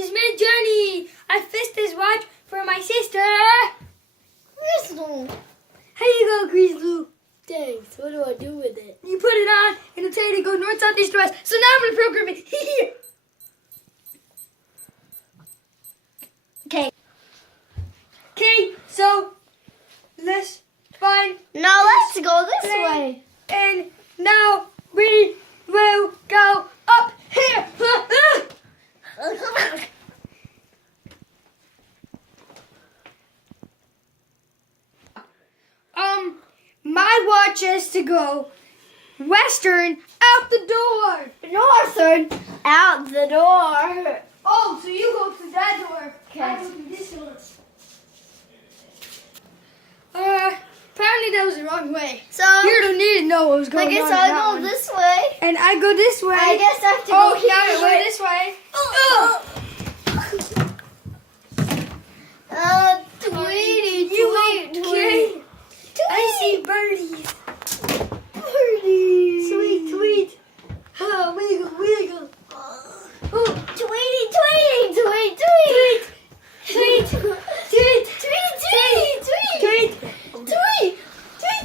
is Mid Journey. I fixed this watch for my sister. Crystal. Here you go, Crystal. Thanks. What do I do with it? You put it on, and it'll tell you to go north, south, east, west. So now I'm going to program it here. Okay. Okay, so let's find Now let's go this thing. way. And now we will go up here. My watch is to go western out the door. Northern. Out the door. Oh, so you go to that door. Okay. I go to this door. Apparently that was the wrong way. So, You don't need to know what was I going on. guess in that I'll one. go this way. And I go this way. I guess I have to Oh, go here. now I go this way. Tweety, You okay? I see birdies. Sweet, sweet. Oh, wiggle, wiggle. Oh, Tweety, tweety, tweet, tweet. tweet, tweet, tweet, Tweet, tweet, tweet. tweet, tweet,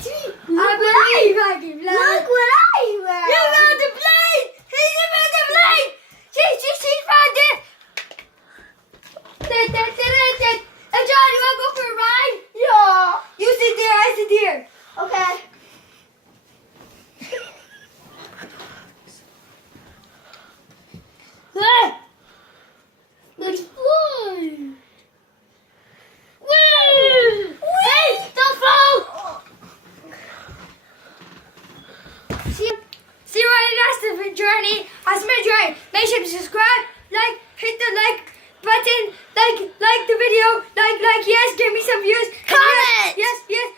tweet. I believe I can fly. Look what I wear. You found the plane! He's about the plane! She found it! John, you want to go for a ride? Yeah. You sit there, I sit here. Okay. Let's fly! Woo! Hey, don't fall! See you on the next journey. I Mid Journey. Make sure to subscribe, hit the like button, like the video, yes, give me some views. Comment! Yes, yes.